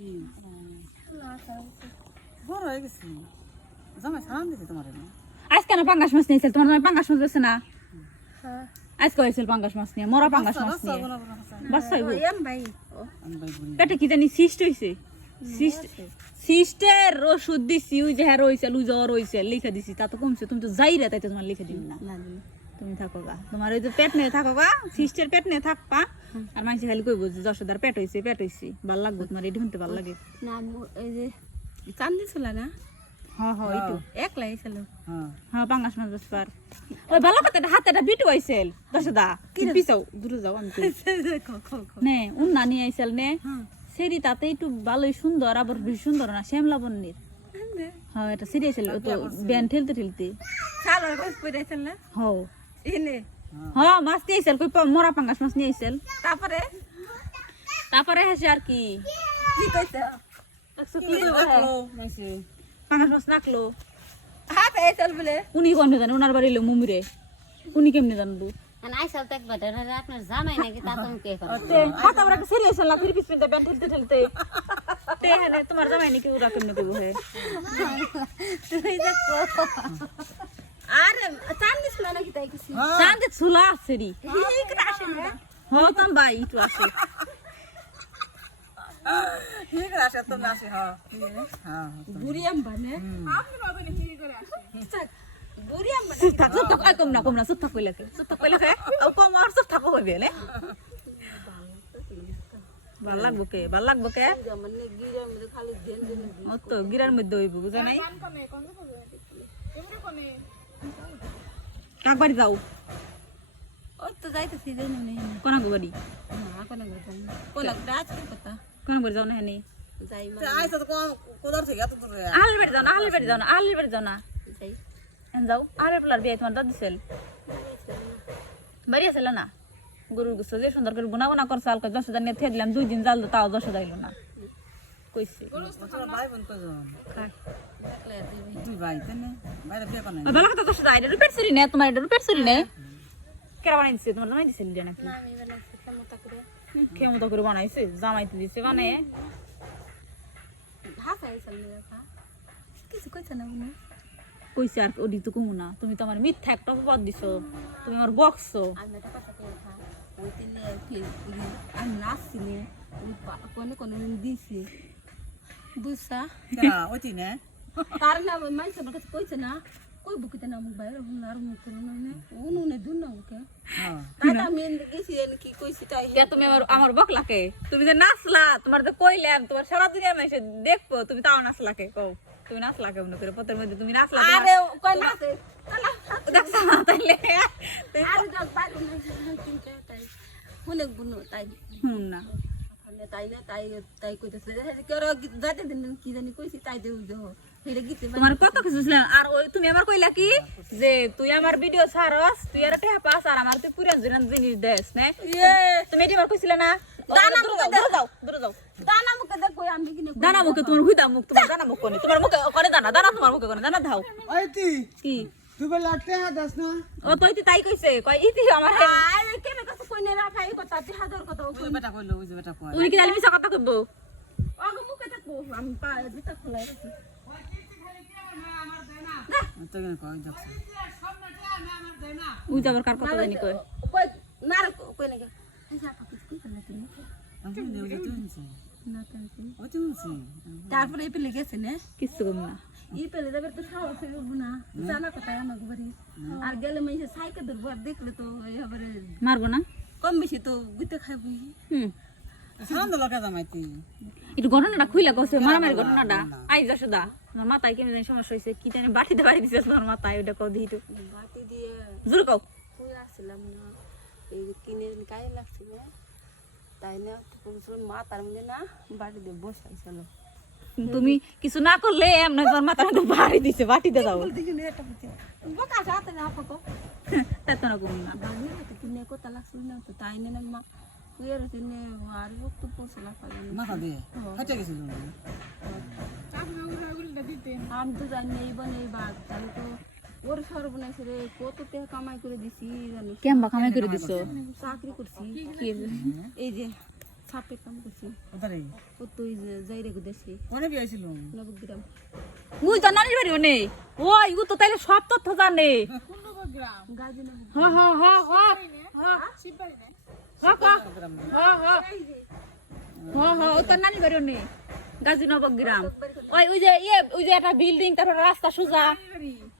কি বড় হয়ে গেছি। জামাই সালাম দিছি তোমার আজ কেন পাঙ্গাস মাছ নিয়েছিল? তোমার জামাই পাঙ্গাস মাছ বেছে না? পাঙ্গাস মাছ নিয়ে মরা পাঙ্গাস মাছ নিয়ে। বাচ্চা হইবো। আমি ভাই পেটে কি জানি সিস্ট হইছে? সিস্টের ওষুধ দিছি ওই যে হ্যাঁ জ্বর হইছে লিখে দিছি তা তো কমছে। তুমি তো যাই রে তাই তো তোমার লিখে দিবি না। তুমি থাকো গা তোমার ওই যে পেট নিয়ে থাকো গা সিস্টের পেট নিয়ে থাকবা আর মানুষ খালি কইব যে যশোদার পেট হইছে পেট হইছে। ভালো লাগবো তোমার এটি শুনতে ভালো লাগে। না এই যে চান্দি ছিল না? হ্যাঁ হ্যাঁ হ্যাঁ হ্যাঁ সেরি তাতে একটু ভালোই সুন্দর আবার বেশি সুন্দর না শ্যামলা বন্নির হ্যাঁ এটা সেরি আইছিল ও তো ব্যান ঠেলতে ঠেলতে। চাল আর কই পড়াইছিল না? হও এনে। হ্যাঁ। মাছ নিয়ে আইছিল কই প- মরা পাঙ্গাস মাছ নিয়ে আইছিল। তারপরে? তারপরে হেসে আর কি। কি কইছ? হ্যাঁ? পাঙ্গাস মাছ নাকলো। হাত আইছিল বলে। উনি কোন জানে উনার বাড়ি এলো মুমিরে। উনি কেমনে জানব? আইসাল আপনার জামাই নাকি তা তুমি কে করো তে হাত আবার একটা সেরি না ফির পিছ পিনতে ব্যান ঠেলতে? ঠেলতে হ্যাঁ তোমার জামাই নাকি ওরা কেমনে কইবো হে তুই যে আরে চান্দি ছিল নাকি তাই কিছু? চাঁদে ছুলা আছে রি। ভাই আসে আসে। হ্যাঁ। হ্যাঁ বুড়ি না? বুড়ি থাক কম না কম না সত্য কইলে কে? সত্য কইলে কে? ও কম আর সত্য কইবে লে। ভালো লাগবো কে? ভালো লাগবো কে? মানে গিরার খালি দেন দেন ও তো গিরার মধ্যে হইব বুঝা নাই? কাক বাড়ি যাও। ওই তো যাইতেছি যাই না কোনা বাড়ি না কোনো কথা। কোনা বাড়ি যাও না যাই আইসা তো কোদার থেকে এত দূরে। বাড়ি যাও না বাড়ি যাও না আহলের বাড়ি যাও না। যাই। এন যাও আহলের প্লার বিয়ে তোমার দাদি সেল বাড়ি আছিল না? গরুর গুছো যে সুন্দর করে গুনা গুনা করছে আলকা দশ হাজার নিয়ে থে দিলাম দুই দিন জাল তো তাও দশ হাজার না। কইছে। ভালো কথা রুপের চুরি নে তোমার এটা রুপের চুরি নে? কেরা বানাইছে? তোমার জামাই দিছিল যে নাকি? ক্ষমতা করে। বানাইছে জামাইতে দিছে মানে? কিছু কইছ না উনি? কইছে আর ওডি তো কমু না। তুমি তো আমার মিথ্যা একটা অপবাদ দিছো। তুমি আমার বকছো। আমি একটা কথা কই ওই তিলে আমি কোনে কোনে দিছি। না তার না ওই আমার কাছে কইছে না কই বুকিতে না মুখ বাইরে আর মুখ করে না নে দুন না ওকে হ্যাঁ তাই আমি গেছি কি কইছি তাই কে তুমি আমার আমার বকলাকে তুমি যে নাচলা তোমার যে কইলাম তোমার সারা দুনিয়া মেসে দেখব তুমি তাও নাচলাকে কও তুমি নাচলাকে মনে করে পথের মধ্যে তুমি নাচলা আরে কই নাচে দেখছ না তাইলে আরে যাক বাইরে না চিন্তা তাই হুনে তাই হুম না তাই না তাই তাই কইতেছে। কেউ যাতে দিন কি জানি কইছি তাই দেউ দেহ। তোমার কত কিছু ছিল? আর ওই তুমি আমার কইলা কি? যে তুই আমার ভিডিও ছাড়স তুই আর টেহা পাস আর আমার তুই পুরান জিনিস জিনিস দেস না? ইয়ে। তুমি এটি আমার কইছিলে না? দানা মুখে যাও, দূরে যাও দূরে যাও। দানা মুখে দেখো আমি কিনে দানা মুখে তোমার হুইদা মুখ তোমার দানা মুখ কোনে তোমার মুখে করে দানা দানা তোমার মুখে কোনে দানা দাও। ওইটি কি? তুই বলে আটকে হাত না? ও তো ইতি তাই কইছে কই ইতি আমার হে আরে কেন কাছে কই না রাখাই হাজার কথা ওই বেটা কইলো ওই বেটা কয় উনি কি জানি মিছা কথা কইবো? আগে মুখে দেখো আমি পা দিতে খোলাই রাখি তো কেন কয় দেখছ উই যাবার কার কথা জানি কই কই না কই না আপা কিছু কই না তুমি। আমি নিয়ে ওই তুই নিছি না তুমি ওই তুই নিছি তারপরে এই পেলে গেছে না? কিছু কম না। এই পেলে যাবে তো সাহস উঠবো না। জানা কথা আমাকে বাড়ি আর গেলে মাইসে সাইকেল ধরবো আর দেখলে তো এবারে মারবো না? কম বেশি তো গুতে খাবি হুম। সালাম দে জামাইতি একটু। ঘটনাটা খুইলা কইছে মারামারি ঘটনাটা। আই যশোদা তোমার মাথায় কেমন জানি সমস্যা হয়েছে কি জানি বাটিতে বাড়ি দিছে তোমার মাথায় ওটা কও দিই তো বাটি দিয়ে জোর কও। কই আসছিলাম না এই কিনে কাই লাগছিল তাই না কোনো মা তার মধ্যে না বাটি দিয়ে বসাইছিল। তুমি কিছু না করলে এমন তোমার মাথার মধ্যে বাড়ি দিছে বাটিতে দাও। না কম না। তাই না মা। তিনে আর মাথা দিয়ে? গেছিল আমি তো জানি এই এই বাদ আমি তো ওর সর্বনাশ রে কত টাকা কামাই করে দিছি জানি কেমবা কামাই করে দিছো? চাকরি করছি। এই যে ছাপে কাম করছি। ও তুই যাই রে দেশে। অনেক বিয়ে ছিল নবগ্রাম মুই তো নানির ওনে ওই ও তো তাইলে সব তথ্য জানে। নবগ্রাম গ্রাম। ওই ওই যে ইয়ে ওই যে একটা বিল্ডিং তারপর রাস্তা সোজা।